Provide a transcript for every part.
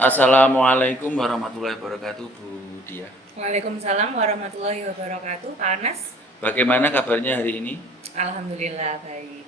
Assalamualaikum warahmatullahi wabarakatuh, Bu Dia. Waalaikumsalam warahmatullahi wabarakatuh. Pak Anas, Bagaimana kabarnya hari ini? alhamdulillah baik.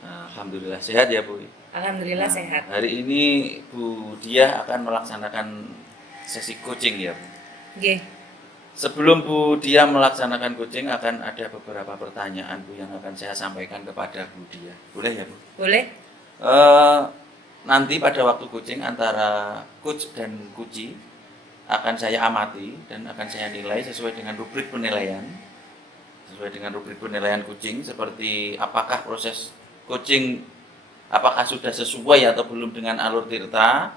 Alhamdulillah sehat ya, Bu. Alhamdulillah Nah, sehat. hari ini Bu Dia akan melaksanakan sesi coaching ya, Bu. Nggih. Sebelum Bu Dia melaksanakan coaching akan ada beberapa pertanyaan, Bu, yang akan saya sampaikan kepada Bu Dia. Boleh ya, Bu? Boleh? Eh, Nanti pada waktu coaching antara coach dan coachee akan saya amati dan akan saya nilai sesuai dengan rubrik penilaian coaching, seperti apakah proses coaching apakah sudah sesuai atau belum dengan alur Tirta.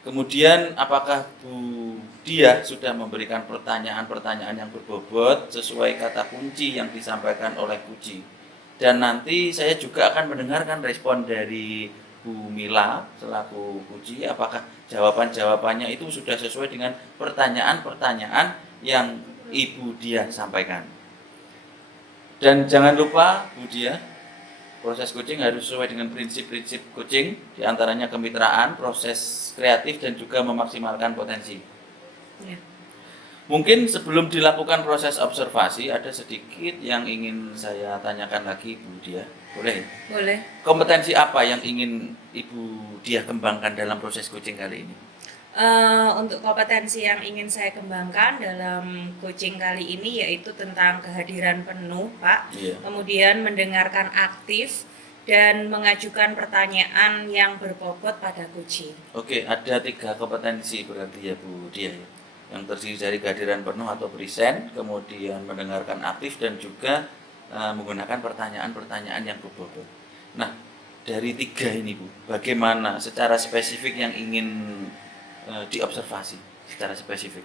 Kemudian apakah Bu Dia sudah memberikan pertanyaan-pertanyaan yang berbobot sesuai kata kunci yang disampaikan oleh coachee. Dan nanti saya juga akan mendengarkan respon dari Bu Mila selaku coachee, apakah jawaban-jawabannya itu sudah sesuai dengan pertanyaan-pertanyaan yang Ibu Dia sampaikan. Dan jangan lupa Bu Dia, proses coaching harus sesuai dengan prinsip-prinsip coaching, diantaranya kemitraan, proses kreatif, dan juga memaksimalkan potensi. Ya. Mungkin sebelum dilakukan proses observasi, ada sedikit yang ingin saya tanyakan lagi, Bu Dia. Boleh? Boleh. Kompetensi apa yang ingin Ibu Dia kembangkan dalam proses coaching kali ini? Untuk kompetensi yang ingin saya kembangkan dalam coaching kali ini yaitu tentang kehadiran penuh, Pak. Iya. Kemudian mendengarkan aktif dan mengajukan pertanyaan yang berbobot pada coaching. Oke, ada 3 kompetensi berarti ya, Bu Dia, yang terdiri dari kehadiran penuh atau present, kemudian mendengarkan aktif, dan juga menggunakan pertanyaan-pertanyaan yang berbobot. Nah, dari 3 ini, Bu, bagaimana secara spesifik yang ingin diobservasi secara spesifik?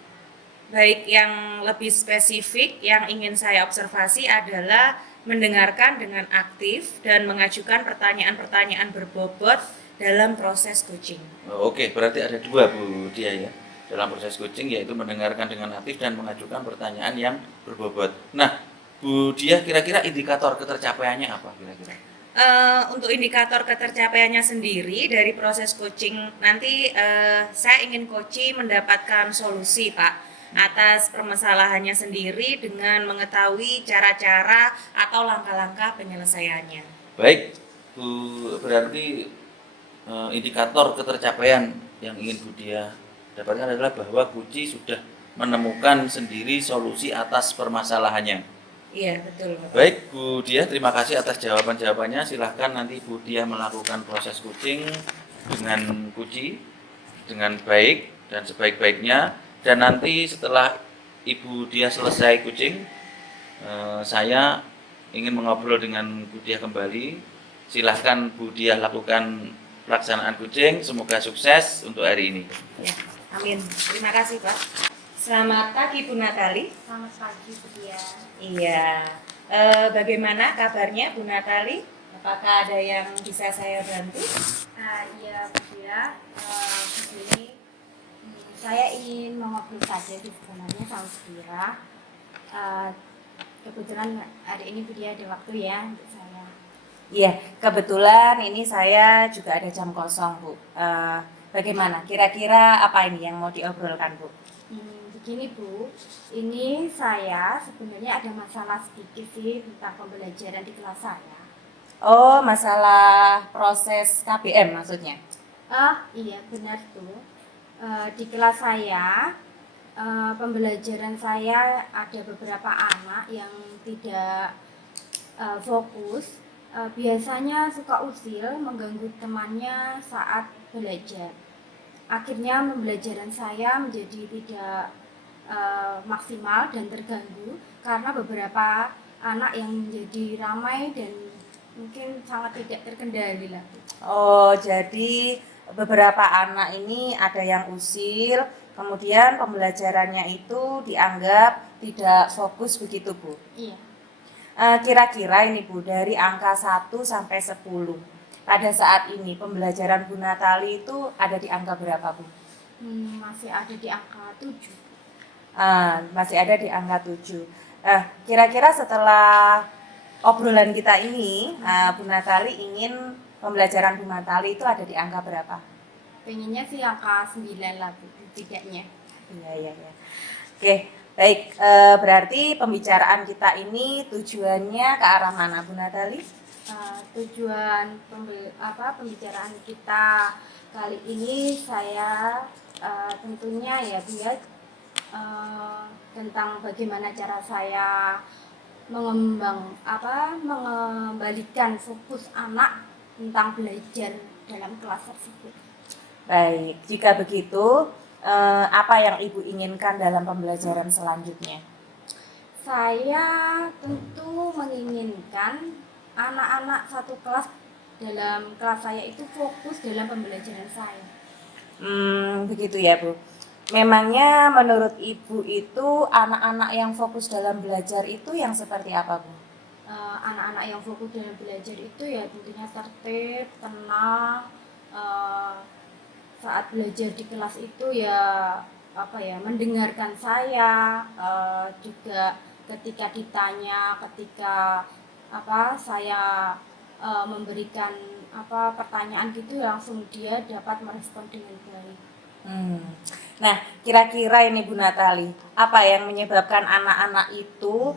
Baik, yang lebih spesifik yang ingin saya observasi adalah mendengarkan dengan aktif dan mengajukan pertanyaan-pertanyaan berbobot dalam proses coaching. Oke, berarti ada 2, Bu Dia, ya, dalam proses coaching, yaitu mendengarkan dengan aktif dan mengajukan pertanyaan yang berbobot. Nah, Bu Dia, kira-kira indikator ketercapaiannya apa kira-kira? Untuk indikator ketercapaiannya sendiri dari proses coaching nanti saya ingin coachee mendapatkan solusi, Pak, atas permasalahannya sendiri dengan mengetahui cara-cara atau langkah-langkah penyelesaiannya. Baik, Bu, berarti indikator ketercapaian yang ingin Bu Dia dapatkan adalah bahwa coachee sudah menemukan sendiri solusi atas permasalahannya. Iya, betul, Bapak. Baik, Bu Dia, terima kasih atas jawaban-jawabannya. Silahkan nanti Bu Dia melakukan proses coaching dengan coachee dengan baik dan sebaik-baiknya. Dan nanti setelah Ibu Dia selesai coaching, saya ingin mengobrol dengan Bu Dia kembali. Silahkan Bu Dia lakukan pelaksanaan coaching. Semoga sukses untuk hari ini. Ya, amin. Terima kasih, Pak. Selamat pagi, Bu Natali. Selamat pagi, Bu Dia. Iya. Bagaimana kabarnya, Bu Natali? Apakah ada yang bisa saya bantu? Iya, Bu Dia. Di sini saya ingin mengobrol saja sih sebenarnya sama Bu Dia. Kebetulan hari ini Bu Dia ada waktu ya untuk saya. Iya, kebetulan ini saya juga ada jam kosong, Bu. Bagaimana? Kira-kira apa ini yang mau diobrolkan, Bu? Begini Bu, ini saya sebenarnya ada masalah sedikit sih tentang pembelajaran di kelas saya. Oh, masalah proses KBM maksudnya? Iya benar tuh. Di kelas saya, pembelajaran saya ada beberapa anak yang tidak fokus. Biasanya suka usil, mengganggu temannya saat belajar. Akhirnya pembelajaran saya menjadi tidak maksimal dan terganggu karena beberapa anak yang menjadi ramai dan mungkin sangat tidak terkendali lah. Oh, jadi beberapa anak ini ada yang usil, kemudian pembelajarannya itu dianggap tidak fokus begitu, Bu? Iya. Kira-kira ini, Bu, dari angka 1 sampai 10. Pada saat ini pembelajaran Bu Natali itu ada di angka berapa, Bu? Masih ada di angka 7. Masih ada di angka 7. Kira-kira setelah obrolan kita ini, Bu Natali ingin pembelajaran Bu Natali itu ada di angka berapa? pengennya sih angka 9 lah Bu, tidaknya. Iya. Oke, baik. Berarti pembicaraan kita ini tujuannya ke arah mana, Bu Natali? Tujuan pembicaraan kita kali ini saya tentunya ya Bu ya, tentang bagaimana cara saya mengembalikan fokus anak tentang belajar dalam kelas tersebut. Baik, jika begitu, apa yang Ibu inginkan dalam pembelajaran selanjutnya? Saya tentu menginginkan anak-anak satu kelas dalam kelas saya itu fokus dalam pembelajaran saya. Begitu ya, Bu. Memangnya menurut Ibu itu anak-anak yang fokus dalam belajar itu yang seperti apa, Bu? Anak-anak yang fokus dalam belajar itu ya tentunya tertib, tenang, saat belajar di kelas itu ya mendengarkan saya, juga ketika ditanya, ketika saya memberikan pertanyaan gitu langsung dia dapat merespon dengan baik. Nah, kira-kira ini Bu Natali, apa yang menyebabkan anak-anak itu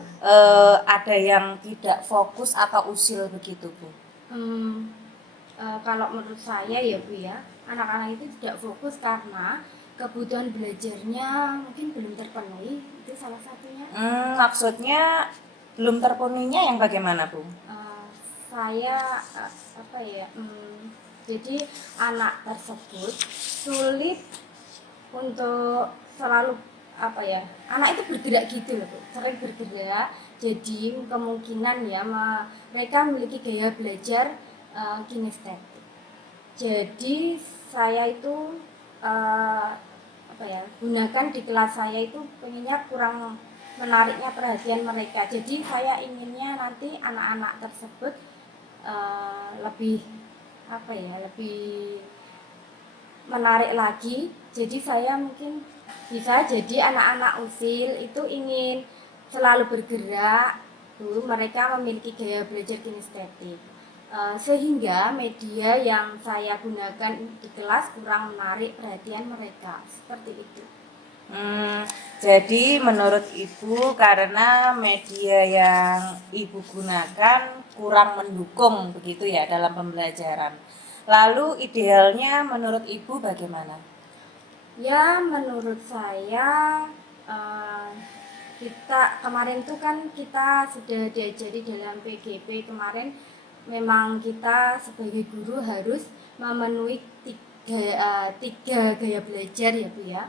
ada yang tidak fokus atau usil begitu, Bu? Kalau menurut saya ya Bu ya, anak-anak itu tidak fokus karena kebutuhan belajarnya mungkin belum terpenuhi, itu salah satunya. Maksudnya belum terpenuhinya yang bagaimana, Bu? Saya jadi anak tersebut sulit untuk selalu anak itu bergerak gitu loh Bu, sering bergerak, jadi kemungkinan ya mereka memiliki gaya belajar kinestetik. Jadi saya itu gunakan di kelas saya itu pengennya kurang menariknya perhatian mereka. Jadi saya inginnya nanti anak-anak tersebut lebih menarik lagi. Jadi saya mungkin bisa jadi anak-anak usil itu ingin selalu bergerak, mereka memiliki gaya belajar kinestetik. Sehingga media yang saya gunakan di kelas kurang menarik perhatian mereka, seperti itu. Jadi menurut Ibu karena media yang Ibu gunakan kurang mendukung begitu ya dalam pembelajaran. Lalu idealnya menurut Ibu bagaimana? Ya menurut saya kita kemarin tuh kan kita sudah diajari dalam PGP kemarin, memang kita sebagai guru harus memenuhi tiga gaya belajar ya Bu ya.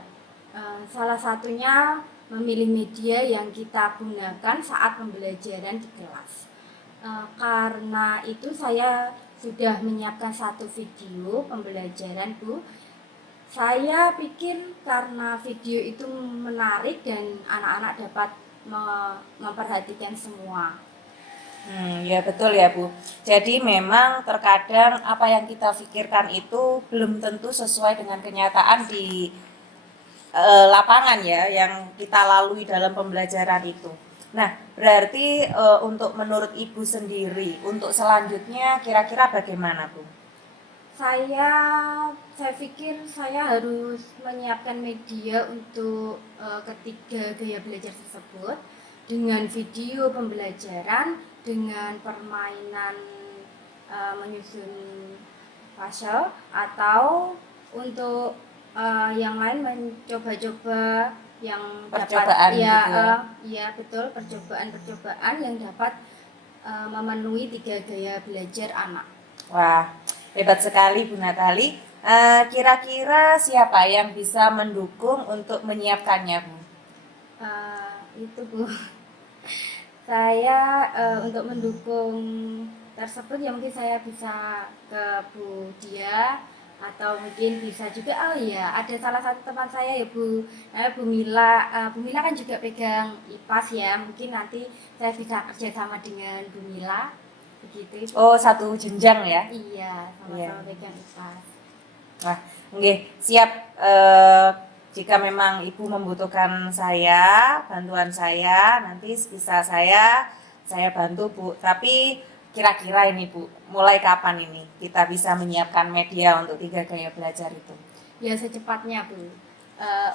Salah satunya memilih media yang kita gunakan saat pembelajaran di kelas. Karena itu saya sudah menyiapkan satu video pembelajaran Bu. Saya pikir karena video itu menarik dan anak-anak dapat memperhatikan semua. Ya betul ya Bu. Jadi memang terkadang apa yang kita pikirkan itu belum tentu sesuai dengan kenyataan di lapangan ya yang kita lalui dalam pembelajaran itu. Nah, berarti untuk menurut Ibu sendiri, untuk selanjutnya kira-kira bagaimana Bu? Saya pikir saya harus menyiapkan media untuk ketiga gaya belajar tersebut dengan video pembelajaran, dengan permainan menyusun puzzle, atau untuk yang lain mencoba-coba yang Percobaan dapat gitu ya? ya betul, percobaan yang dapat memenuhi tiga gaya belajar anak. Wah, hebat sekali Bu Natali. Kira-kira siapa yang bisa mendukung untuk menyiapkannya Bu? Itu Bu, saya untuk mendukung tersebut ya mungkin saya bisa ke Bu Dia, atau mungkin bisa juga ada salah satu teman saya ya Bu Mila. Bu Mila kan juga pegang IPAS ya, mungkin nanti saya bisa kerjasama dengan Bu Mila begitu. Oh, satu jenjang ya? Iya, sama-sama pegang IPAS. Wah, siap. Jika memang Ibu membutuhkan bantuan saya, nanti bisa saya bantu Bu. Tapi kira-kira ini Bu, mulai kapan ini kita bisa menyiapkan media untuk tiga gaya belajar itu? ya secepatnya Bu.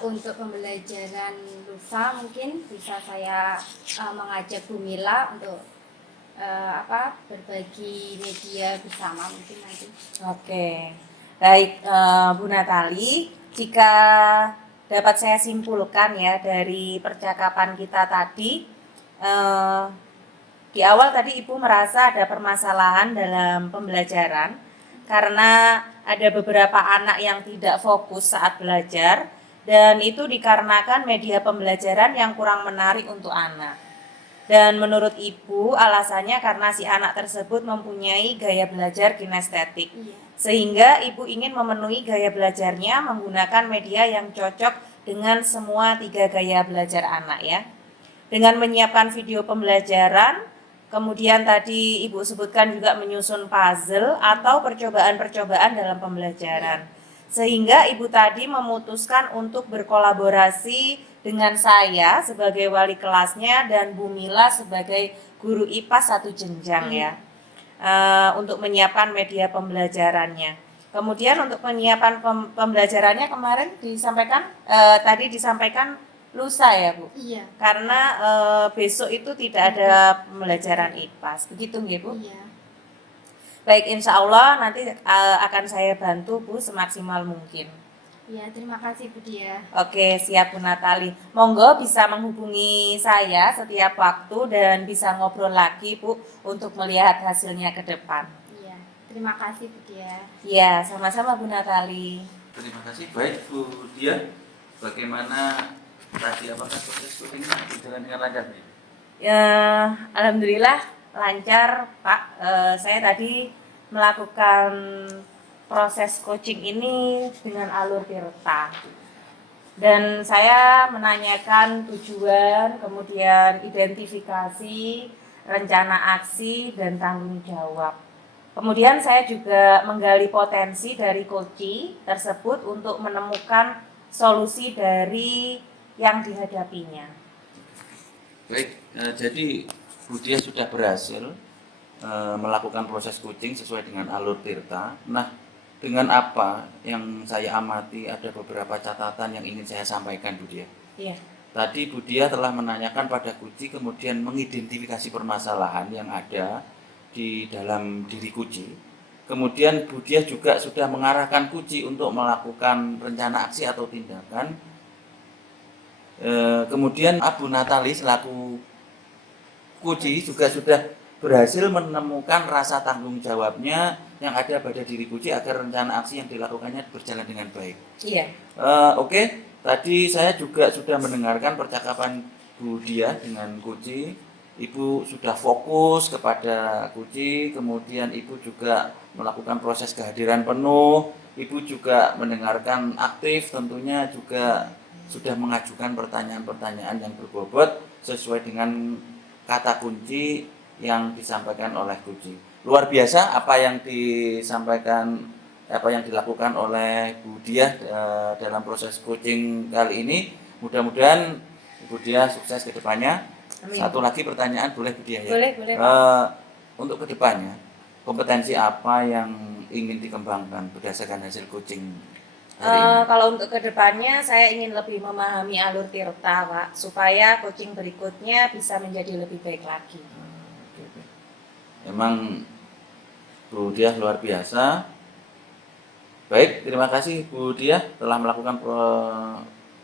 Untuk pembelajaran lusa mungkin bisa saya mengajak Bu Mila untuk berbagi media bersama mungkin nanti. Oke, baik Bu Natali, jika dapat saya simpulkan ya dari percakapan kita tadi, di awal tadi Ibu merasa ada permasalahan dalam pembelajaran karena ada beberapa anak yang tidak fokus saat belajar dan itu dikarenakan media pembelajaran yang kurang menarik untuk anak. Dan menurut Ibu alasannya karena si anak tersebut mempunyai gaya belajar kinestetik. Iya. Sehingga Ibu ingin memenuhi gaya belajarnya menggunakan media yang cocok dengan semua 3 gaya belajar anak ya. Dengan menyiapkan video pembelajaran, kemudian tadi Ibu sebutkan juga menyusun puzzle atau percobaan-percobaan dalam pembelajaran. Sehingga Ibu tadi memutuskan untuk berkolaborasi dengan saya sebagai wali kelasnya dan Bu Mila sebagai guru IPA 1 jenjang ya, untuk menyiapkan media pembelajarannya. Kemudian untuk penyiapan pembelajarannya kemarin disampaikan, tadi disampaikan lusa ya Bu? Iya. Karena besok itu tidak ada pembelajaran IPAS, begitu nggih Bu? Iya. Baik, insya Allah nanti akan saya bantu Bu semaksimal mungkin. Ya, terima kasih Bu Dia. Oke, siap Bu Natali. Monggo bisa menghubungi saya setiap waktu dan bisa ngobrol lagi Bu untuk melihat hasilnya ke depan. Iya, terima kasih Bu Dia. Ya, sama-sama Bu Natali. Terima kasih. Baik Bu Dia, bagaimana tadi, apakah proses syutingnya berjalan dengan lancar? Ya, alhamdulillah lancar Pak. Saya tadi melakukan proses coaching ini dengan alur tirta. Dan saya menanyakan tujuan, kemudian identifikasi, rencana aksi, dan tanggung jawab. Kemudian saya juga menggali potensi dari coaching tersebut untuk menemukan solusi dari yang dihadapinya. Baik, jadi Bu Dia sudah berhasil melakukan proses coaching sesuai dengan alur tirta. Nah, dengan apa yang saya amati ada beberapa catatan yang ingin saya sampaikan Bu Dia. Iya. Tadi Bu Dia telah menanyakan pada Kuci, kemudian mengidentifikasi permasalahan yang ada di dalam diri Kuci. Kemudian Bu Dia juga sudah mengarahkan Kuci untuk melakukan rencana aksi atau tindakan. Kemudian Abu Natali selaku Kuci juga sudah berhasil menemukan rasa tanggung jawabnya yang ada pada diri Kuci agar rencana aksi yang dilakukannya berjalan dengan baik. Iya. Oke. Tadi saya juga sudah mendengarkan percakapan Bu Dia dengan Kuci. Ibu sudah fokus kepada Kuci, kemudian Ibu juga melakukan proses kehadiran penuh. Ibu juga mendengarkan aktif, tentunya juga sudah mengajukan pertanyaan-pertanyaan yang berbobot sesuai dengan kata kunci yang disampaikan oleh Kuci. Luar biasa apa yang disampaikan, apa yang dilakukan oleh Bu Dia dalam proses coaching kali ini. Mudah-mudahan Bu Dia sukses ke depannya. Amin. Satu lagi pertanyaan boleh Bu Dia ya? Boleh Pak. Untuk ke depannya, kompetensi apa yang ingin dikembangkan berdasarkan hasil coaching hari ini? Kalau untuk kedepannya saya ingin lebih memahami alur tirta Pak, supaya coaching berikutnya bisa menjadi lebih baik lagi. Oke. Memang Bu Dia luar biasa. Baik, terima kasih Bu Dia telah melakukan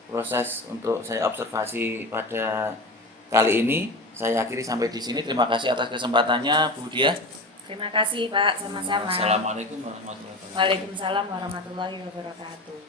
proses untuk saya observasi pada kali ini. Saya akhiri sampai di sini. Terima kasih atas kesempatannya Bu Dia. Terima kasih Pak, sama-sama. Assalamualaikum warahmatullahi wabarakatuh. Waalaikumsalam warahmatullahi wabarakatuh.